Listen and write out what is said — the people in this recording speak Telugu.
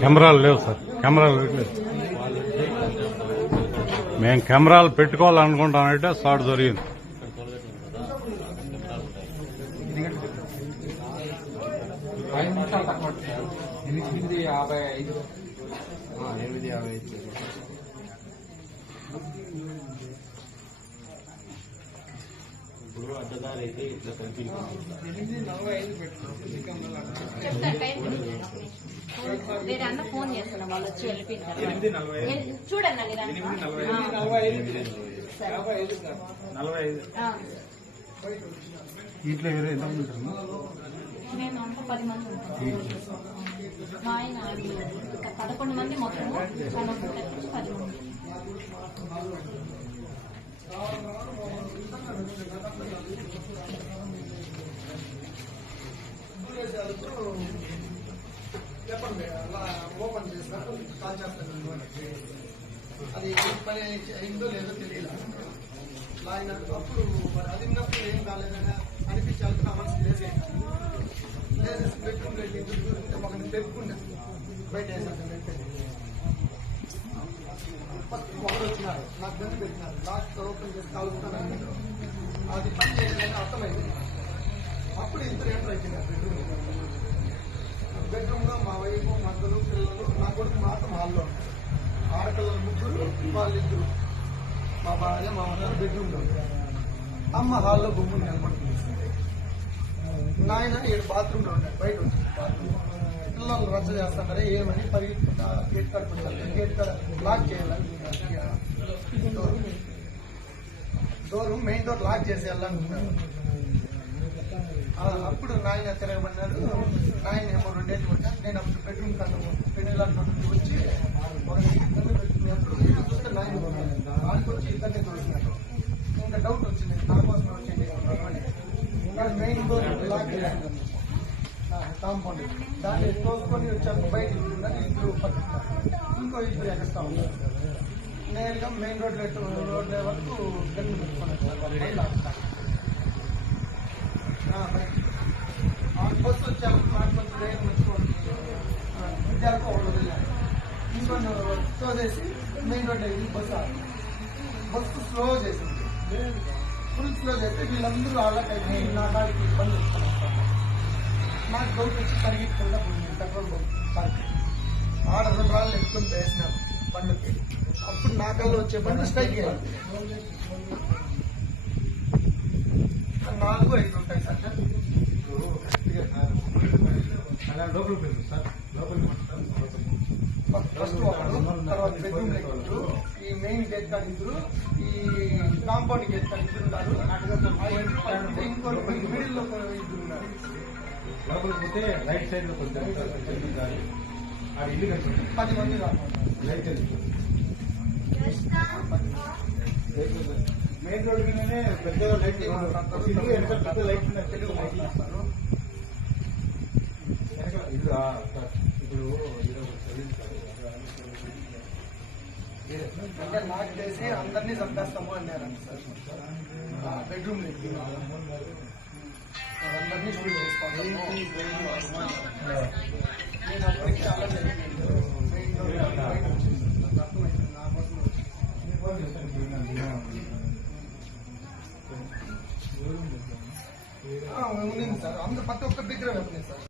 కెమెరాలు లేవు సార్ కెమెరాలు పెట్టలేదు మేము కెమెరాలు పెట్టుకోవాలనుకుంటామంటే షాట్ జరిగింది ఎనిమిది యాభై ఐదు. ఎనిమిది యాభై ఐదు. చెప్తాను ఇట్లా కనిపించింది ఫోన్ వాళ్ళు వచ్చి వెళ్ళిపోయిన చూడండి ఇంట్లో ఎవరు ఎంత మేము అంతా పది మంది ఉంటాం మా ఆయన పదకొండు మంది మొత్తం పది మంది చెప్పండి అలా ఓపెన్ చేసిన కాల్ చేస్తాను అది పని అయిందో లేదో తెలియదు లాగిన అప్పుడు మరి అది ఉన్నప్పుడు ఏం కాలేదని అనిపించాలి నా మనసు లేసేసి లేసేసి బెడ్రూమ్ వెళ్ళి ఒకరిని పెట్టుకున్నా బయట వేసాను ఫస్ట్ ఒకరు వచ్చినారు నాకు గంట పెట్టినారు లాస్ట్ ఓపెన్ చేసి కాలుస్తానని అది అర్థమైంది. అప్పుడు ఇద్దరు ఎంటర్ అయిపోయినారు బెడ్రూమ్ బెడ్రూమ్లో మా వైపు మద్దలు పిల్లలు నా కొడుకు మాత్రం హాల్లో ఆడపిల్లలు ముగ్గురు వాళ్ళిద్దరు. మా భార్య మా అన్న బెడ్రూమ్లో అమ్మ హాల్లో గుమ్ములు నిలబడుతుంది. నాయన ఏడు బాత్రూమ్లో బయట వచ్చింది బాత్రూమ్ పిల్లలు రచ్చ చేస్తారే ఏమని పరిగెత్తుకుంటా గేట్ కట్టుకుంటారు గేట్ కాడ లాక్ చేయాలని door door main door lock చేసి వెళ్ళాలనుకున్నాను అప్పుడు నాయన తిరగబడినాడు నాయన ఏమో రెండేళ్ళు కొట్టా. నేను అప్పుడు బెడ్రూమ్ కన్నా పెళ్ళిళ్ళ వచ్చి ఒక ఇద్దరిని పెట్టుకున్నప్పుడు చూస్తే నాయన వాళ్ళకి వచ్చి ఇద్దరిని తోసినాడు ఇంకా డౌట్ వచ్చింది. నా కోసం వచ్చింది మెయిన్ డోర్ లాక్ కాంపౌండ్ దాన్ని తోసుకొని వచ్చాక బయట ఇద్దరు ఇంకో ఇద్దరు ఎగస్తా ఉన్నారు. నేరుగా మెయిన్ రోడ్ రోడ్ వరకు గన్ను పెట్టుకున్నాను బస్సు వచ్చాము బస్సు వేగం వచ్చుకోండి విద్యార్థి ఒకటి వదిలేదు ఇంకొన్ని తోసేసి main road bus bus slow చేసింది ఫుల్ స్లో చేస్తే వీళ్ళందరూ వాళ్ళకి నా కాడికి ఇబ్బంది నాకు డౌట్ వచ్చి పరిగెత్తుకుండా పోయింది పెట్రోల్ బంక్ ఆడ రెండు రాళ్ళు ఎత్తుకుని వేసినాను బండికి అప్పుడు నా కళ్ళు వచ్చే బండ్లు స్ట్రైక్ అయ్యాలి నాలుగు ఐదు ఉంటాయి సార్ అలా లోపలికి వెళ్ళి సార్. లోపలికి ఫస్ట్ ఒకడు తర్వాత బెడ్రూమ్ ఇద్దరు ఈ మెయిన్ గేట్ కాడ ఇద్దరు ఈ కాంపౌండ్ గేట్ కాడ ఇద్దరు ఉన్నారు. ఇంకోటి మిడిల్లో ఇద్దరు ఉన్నారు లోపలికి పోతే రైట్ సైడ్లో కొంచెం ఇల్లు కనిపిస్తుంది పది మంది రాకుండా రైట్ సైడ్ మెయిన్ రోడ్ మీదనే పెద్దగా లైట్ ఇల్లు వెనక పెద్ద లైట్. ఇప్పుడు చదివించారు. అంటే లాక్ చేసి అందరినీ చంపేస్తాము అన్నారండి సార్. బెడ్రూమ్ అందరినీ షూట్ చేసుకోవాలి నేను అప్పటికి చాలా జరిగింది నా కోసం. వచ్చింది. ఆ, ఉంది సార్ అందరు ప్రతి ఒక్క దగ్గర వెపనే సార్